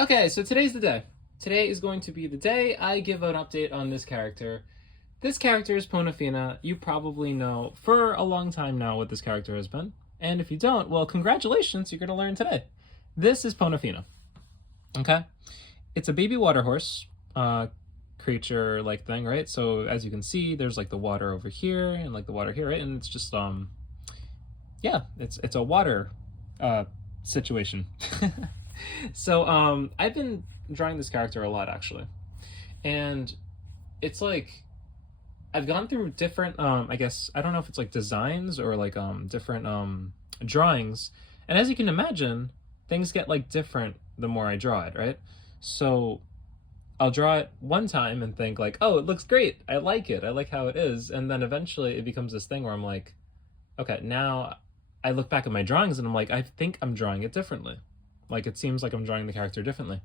Okay, so today's the day. Today is going to be the day I give an update on this character. This character is Ponafina. You probably know for a long time now what this character has been. And if you don't, well, congratulations, you're going to learn today. This is Ponafina. Okay? It's a baby water horse creature like thing, right? So as you can see, there's like the water over here and like the water here, right? And it's just yeah, it's a water uh situation. So I've been drawing this character a lot actually. And it's like I've gone through different I guess I don't know if it's like designs or like different drawings. And as you can imagine, things get like different the more I draw it, right? So I'll draw it one time and think like, "Oh, it looks great. I like it. I like how it is." And then eventually it becomes this thing where I'm like, "Okay, now I look back at my drawings and I'm like, I think I'm drawing it differently. Like it seems like I'm drawing the character differently."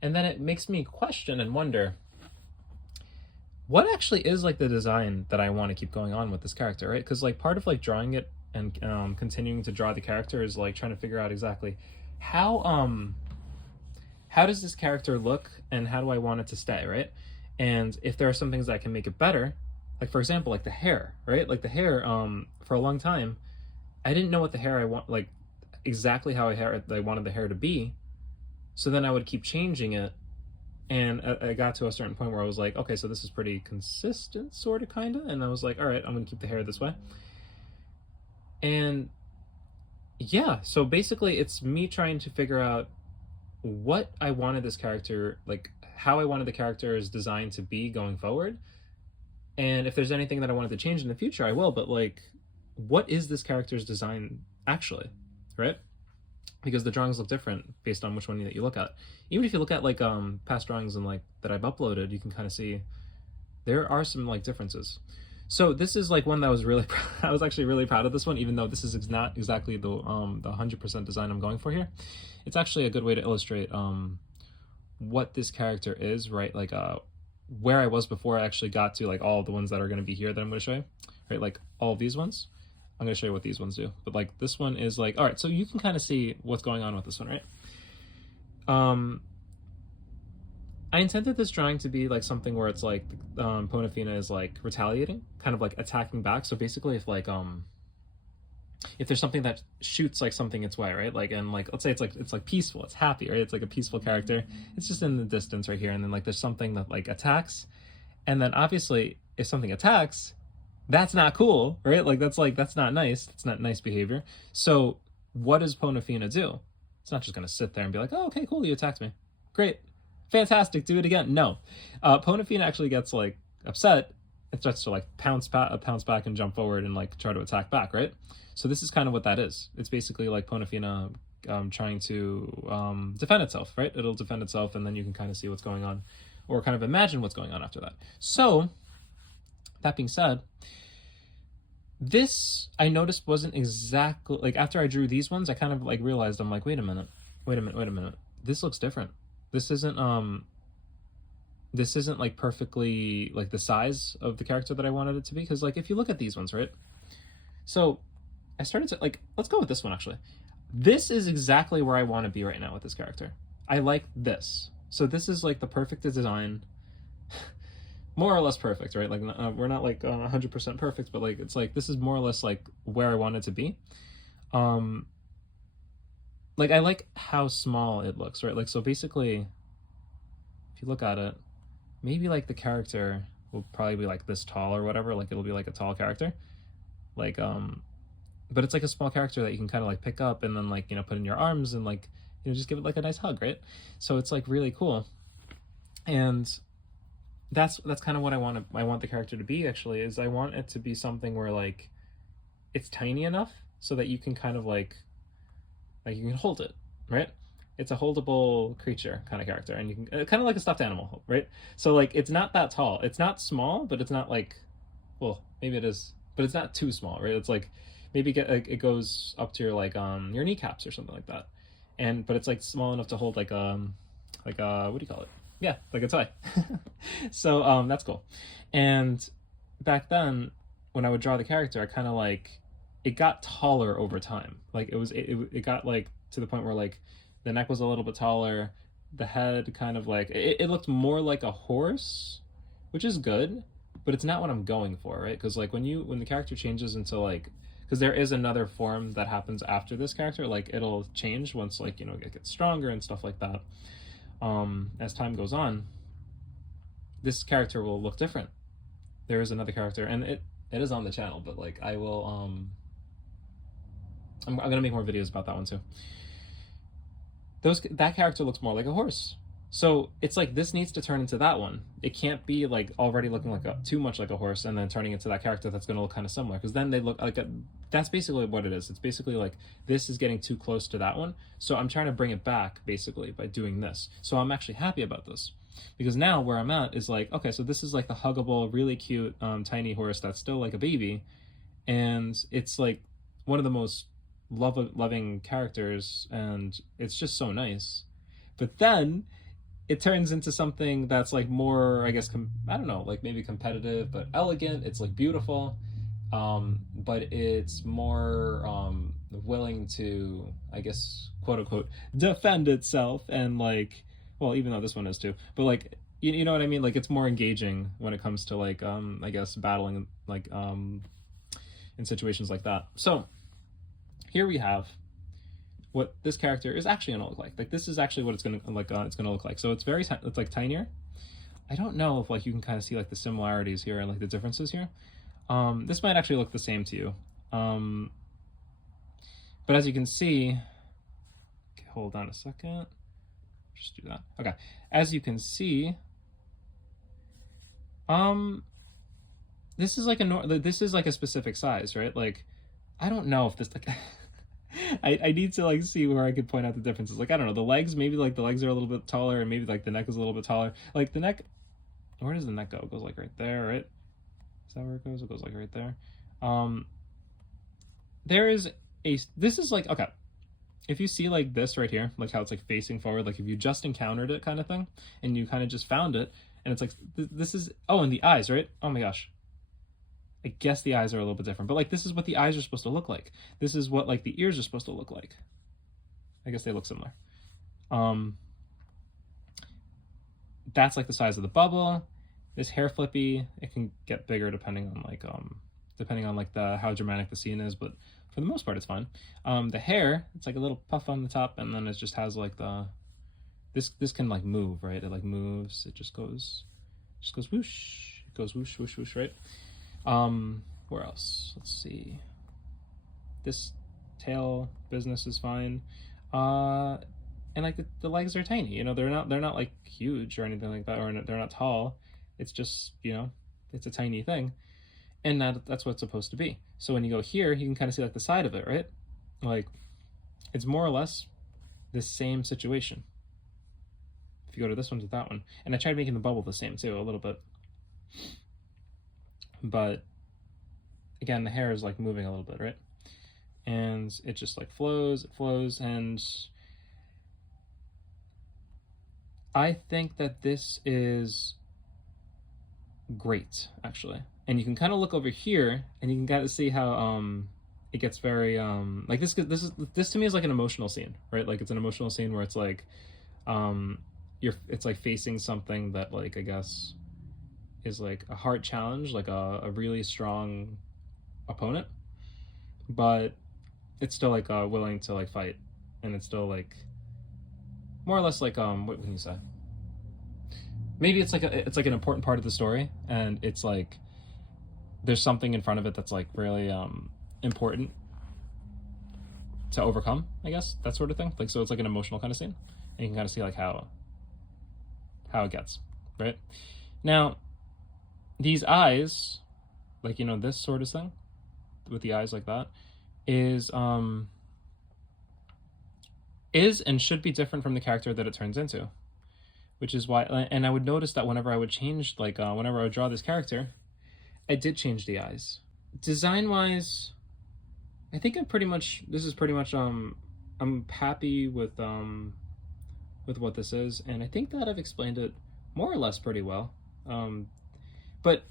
And then it makes me question and wonder what actually is like the design that I want to keep going on with this character, right? Because like part of like drawing it and continuing to draw the character is like trying to figure out exactly how how does this character look and how do I want it to stay, right? And if there are some things that can make it better, like for example, like the hair, right? Like the hair, for a long time, I didn't know what the hair I want, like exactly how I wanted the hair to be. So then I would keep changing it, and I got to a certain point where I was like, okay, so this is pretty consistent, sort of, kind of, and I was like, all right, I'm gonna keep the hair this way. And yeah, so basically, it's me trying to figure out what I wanted this character, like how I wanted the character's design to be going forward. And if there's anything that I wanted to change in the future, I will. But like, what is this character's design actually, right? Because the drawings look different based on which one that you look at. Even if you look at like past drawings and like that I've uploaded, you can kind of see there are some like differences. So this is like one that was really I was actually really proud of this one, even though this is not exactly the 100% design I'm going for here. It's actually a good way to illustrate what this character is, right? Like where I was before I actually got to like all the ones that are going to be here that I'm going to show you, right? Like all of these ones. I'm going to show you what these ones do. But like this one is like, all right, so you can kind of see what's going on with this one, right? Um, I intended this drawing to be like something where it's like Ponafina is like retaliating, kind of like attacking back. So basically, if there's something that shoots like something its way, right? Like and like let's say it's like peaceful, it's happy, right? It's like a peaceful character. It's just in the distance right here, and then like there's something that like attacks, and then obviously if something attacks, that's not cool, right? Like that's not nice. That's not nice behavior. So what does Ponafina do? It's not just gonna sit there and be like, oh, okay, cool, you attacked me, great, fantastic, do it again. No, Ponafina actually gets like upset and starts to like pounce back and jump forward and like try to attack back, right? So this is kind of what that is. It's basically like Ponafina trying to defend itself, right? It'll defend itself, and then you can kind of see what's going on, or kind of imagine what's going on after that. So that being said, this I noticed wasn't exactly like after I drew these ones, I kind of like realized I'm like, wait a minute, wait a minute. This looks different. This isn't this isn't like perfectly like the size of the character that I wanted it to be. Because like if you look at these ones, right? So I started to like let's go with this one actually. This is exactly where I want to be right now with this character. I like this. So this is like the perfect design, more or less perfect, right? Like we're not like 100% perfect, but like it's like this is more or less like where I want it to be. Um, like I like how small it looks, right? Like so basically, if you look at it, maybe like the character will probably be like this tall or whatever. Like it'll be like a tall character, like but it's like a small character that you can kind of like pick up and then like put in your arms and like just give it like a nice hug, right? So it's like really cool, and that's kind of what I want the character to be actually is I want it to be something where like it's tiny enough so that you can kind of like you can hold it, right? It's a holdable creature kind of character, and you can kind of like a stuffed animal, right? So like it's not that tall, it's not small, but it's not like, well, maybe it is, but it's not too small, right? It's like maybe it goes up to your kneecaps or something like that, and but it's like small enough to hold like what do you call it? Yeah, like a toy. So that's cool. And back then, when I would draw the character, I kind of like it got taller over time. Like it got like to the point where like the neck was a little bit taller, the head kind of like it looked more like a horse, which is good, but it's not what I'm going for, right? Because like when the character changes into like, because there is another form that happens after this character, like it'll change once like it gets stronger and stuff like that. As time goes on, this character will look different. There is another character, and it is on the channel, but like I will I'm gonna make more videos about that one too. That character looks more like a horse. So it's like this needs to turn into that one. It can't be like already looking like too much like a horse and then turning into that character that's going to look kind of similar, because then they look like that's basically what it is. It's basically like this is getting too close to that one. So I'm trying to bring it back basically by doing this. So I'm actually happy about this, because now where I'm at is like, okay, so this is like a huggable, really cute, tiny horse that's still like a baby, and it's like one of the most loving characters, and it's just so nice. But then it turns into something that's like more, I guess, I don't know, like maybe competitive, but elegant. It's like beautiful, but it's more willing to, I guess, quote unquote, defend itself, and like, well, even though this one is too, but like, you know what I mean? Like it's more engaging when it comes to like, I guess, battling like in situations like that. So here we have what this character is actually going to look like. Like this is actually what it's going to like. It's going to look like. So it's it's like tinier. I don't know if like you can kind of see like the similarities here and like the differences here. This might actually look the same to you. But as you can see, okay, hold on a second. Just do that. Okay. As you can see, this is like a specific size, right? Like, I don't know if this like I need to like see where I could point out the differences. Like I don't know, the legs, maybe like the legs are a little bit taller, and maybe like the neck is a little bit taller. Like the neck, where does the neck go? It goes like right there, right? Is that where it goes? It goes like right there. There is this is like, okay, if you see like this right here, like how it's like facing forward, like if you just encountered it kind of thing, and you kind of just found it, and it's like this is, oh, and the eyes, right? Oh my gosh, I guess the eyes are a little bit different, but like this is what the eyes are supposed to look like. This is what like the ears are supposed to look like. I guess they look similar. That's like the size of the bubble. This hair flippy, it can get bigger depending on like how dramatic the scene is, but for the most part it's fine. The hair, it's like a little puff on the top, and then it just has like this can like move, right? It like moves. It just goes whoosh. It goes whoosh whoosh whoosh, right? Where else? Let's see. This tail business is fine. And like the legs are tiny, you know, they're not like huge or anything like that, or they're not tall. It's just, you know, it's a tiny thing. And that's what it's supposed to be. So when you go here, you can kind of see like the side of it, right? Like it's more or less the same situation. If you go to this one to that one. And I tried making the bubble the same too, a little bit. But again, the hair is like moving a little bit, right? And it just like flows, and I think that this is great, actually. And you can kind of look over here, and you can kind of see how it gets very like this to me is like an emotional scene, right? Like it's an emotional scene where it's like it's like facing something that, like, I guess is like a hard challenge, like a really strong opponent, but it's still like willing to like fight, and it's still like more or less like what can you say? Maybe it's like an important part of the story, and it's like there's something in front of it that's like really important to overcome, I guess, that sort of thing. Like, so it's like an emotional kind of scene, and you can kind of see like how it gets, right? Now, these eyes, like, you know, this sort of thing with the eyes like that is and should be different from the character that it turns into, which is why, and I would notice that whenever I would change, like whenever I would draw this character, I did change the eyes. Design wise, I think this is pretty much I'm happy with what this is, and I think that I've explained it more or less pretty well. But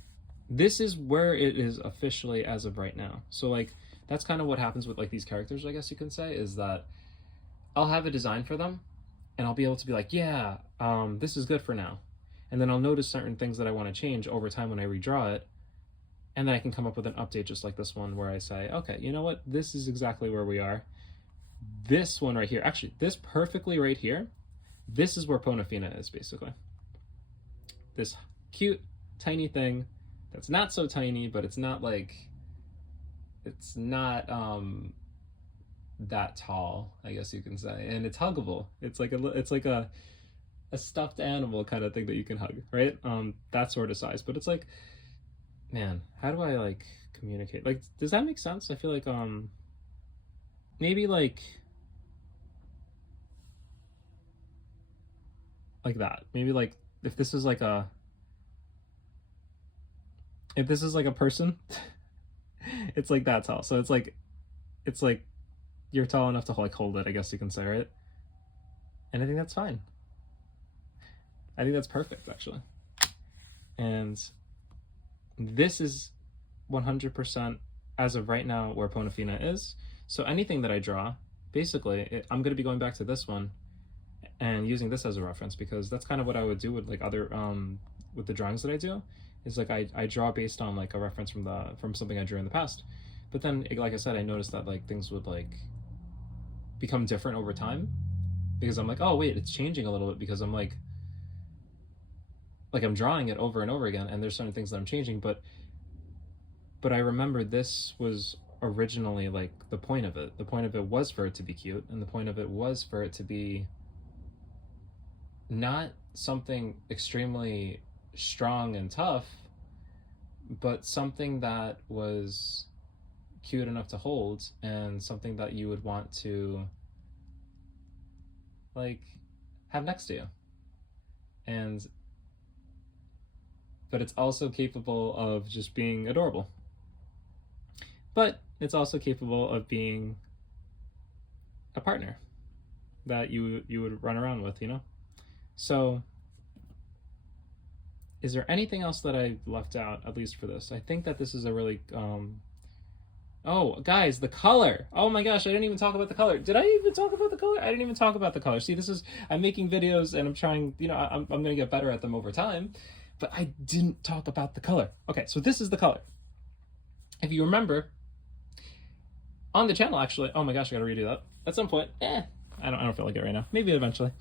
this is where it is officially as of right now. So like that's kind of what happens with like these characters, I guess you can say, is that I'll have a design for them, and I'll be able to be like, yeah, this is good for now. And then I'll notice certain things that I want to change over time when I redraw it. And then I can come up with an update just like this one where I say, okay, you know what? This is exactly where we are. This one right here, actually, this perfectly right here, this is where Ponafina is basically. This cute, tiny thing that's not so tiny, but it's not like, it's not that tall, I guess you can say. And it's huggable. It's like a stuffed animal kind of thing that you can hug, right? That sort of size. But it's like, man, how do I like communicate? Like, does that make sense? I feel like maybe like that. Maybe like if this is like a person, it's like that tall. So it's like you're tall enough to like hold it, I guess you can say, right? And I think that's fine. I think that's perfect actually. And this is 100% as of right now where Ponafina is. So anything that I draw, basically, I'm going to be going back to this one and using this as a reference, because that's kind of what I would do with like other with the drawings that I do. Is like I draw based on like a reference from something I drew in the past. But then, like I said, I noticed that like things would like become different over time, because I'm like, oh wait, it's changing a little bit, because I'm like I'm drawing it over and over again, and there's certain things that I'm changing, but I remember this was originally like the point of it. The point of it was for it to be cute, and the point of it was for it to be not something extremely strong and tough, but something that was cute enough to hold, and something that you would want to like have next to you. And but it's also capable of just being adorable. But it's also capable of being a partner that you would run around with, you know? So is there anything else that I left out, at least for this? I think that this is a really oh, guys, the color. Oh my gosh, I didn't even talk about the color. Did I even talk about the color? I didn't even talk about the color. See, this is, I'm making videos and I'm trying, you know, I'm going to get better at them over time, but I didn't talk about the color. Okay, so this is the color. If you remember, on the channel, actually, oh my gosh, I gotta redo that. At some point, I don't feel like it right now. Maybe eventually.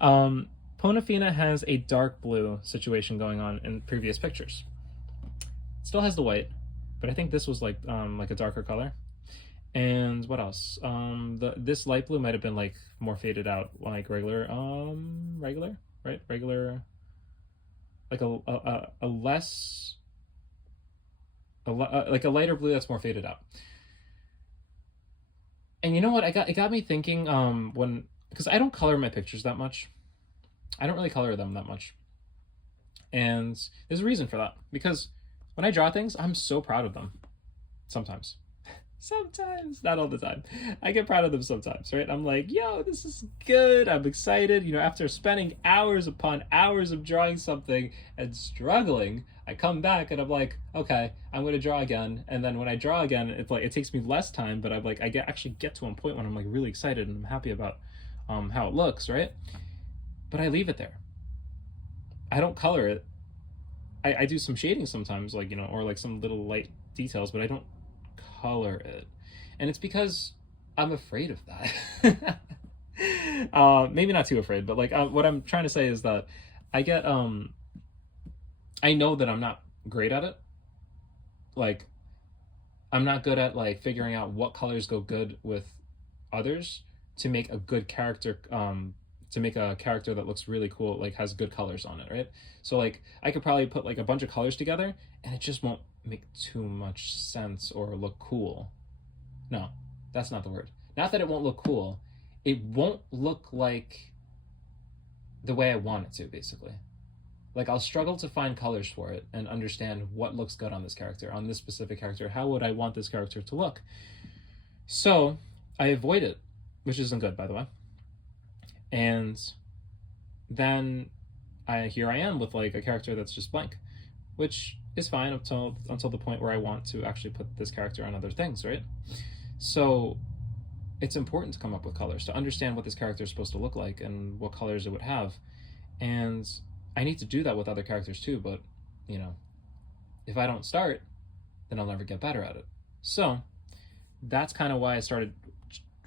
Ponafina has a dark blue situation going on in previous pictures. It still has the white, but I think this was like a darker color. And what else? This light blue might have been like more faded out, like regular, right? Regular, like like a lighter blue that's more faded out. And you know what? It got me thinking because I don't color my pictures that much. I don't really color them that much. And there's a reason for that, because when I draw things, I'm so proud of them. Sometimes. Sometimes, not all the time. I get proud of them sometimes, right? I'm like, yo, this is good. I'm excited. You know, after spending hours upon hours of drawing something and struggling, I come back and I'm like, okay, I'm going to draw again. And then when I draw again, it's like, it takes me less time, but I'm like, actually get to a point when I'm like really excited and I'm happy about how it looks, right? But I leave it there. I don't color it. I do some shading sometimes, like, you know, or like some little light details, but I don't color it. And it's because I'm afraid of that. Maybe not too afraid, but like what I'm trying to say is that I get I know that I'm not great at it. Like, I'm not good at like figuring out what colors go good with others to make a good character, to make a character that looks really cool, like has good colors on it, right? So like I could probably put like a bunch of colors together and it just won't make too much sense or look cool. No, that's not the word. Not that it won't look cool. It won't look like the way I want it to, basically. Like, I'll struggle to find colors for it and understand what looks good on this character, on this specific character. How would I want this character to look? So I avoid it, which isn't good, by the way. And then here I am with like a character that's just blank, which is fine until the point where I want to actually put this character on other things, right? So it's important to come up with colors to understand what this character is supposed to look like and what colors it would have. And I need to do that with other characters too, but you know, if I don't start, then I'll never get better at it. So that's kind of why I started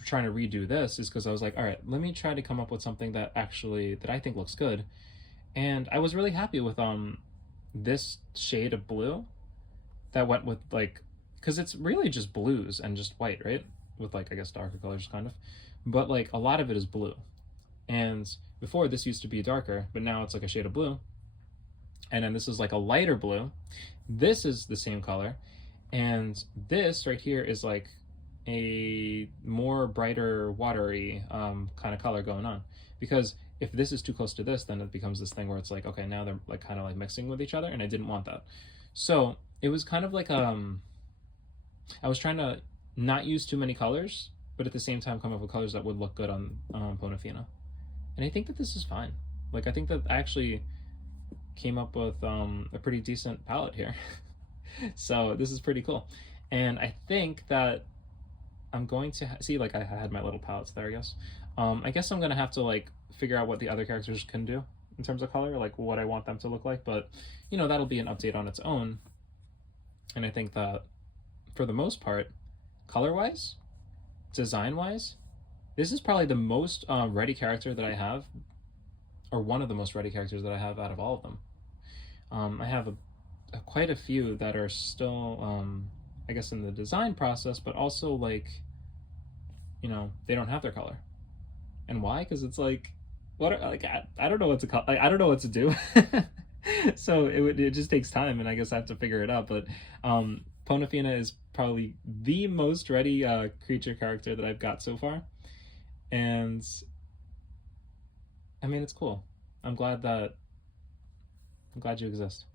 trying to redo this, is because I was like, all right, let me try to come up with something that I think looks good. And I was really happy with this shade of blue that went with like, because it's really just blues and just white, right? With like, I guess, darker colors kind of, but like a lot of it is blue. And before, this used to be darker, but now it's like a shade of blue. And then this is like a lighter blue. This is the same color. And this right here is like a more brighter, watery kind of color going on. Because if this is too close to this, then it becomes this thing where it's like, okay, now they're like kind of like mixing with each other, and I didn't want that. So it was kind of like I was trying to not use too many colors, but at the same time come up with colors that would look good on Ponafina. And I think that this is fine. Like, I think that I actually came up with a pretty decent palette here. So this is pretty cool. And I think that I'm going to see, like, I had my little palettes there, I guess I'm gonna have to like figure out what the other characters can do in terms of color, like what I want them to look like, but you know, that'll be an update on its own. And I think that for the most part, color wise, design wise, this is probably the most ready character that I have, or one of the most ready characters that I have out of all of them. I have quite a few that are still I guess in the design process, but also like, you know, they don't have their color. And why? Because it's like, what? Like, I don't know what to call. I don't know what to do. So it just takes time, and I guess I have to figure it out. But Ponafina is probably the most ready creature character that I've got so far, and I mean, it's cool. I'm glad you exist.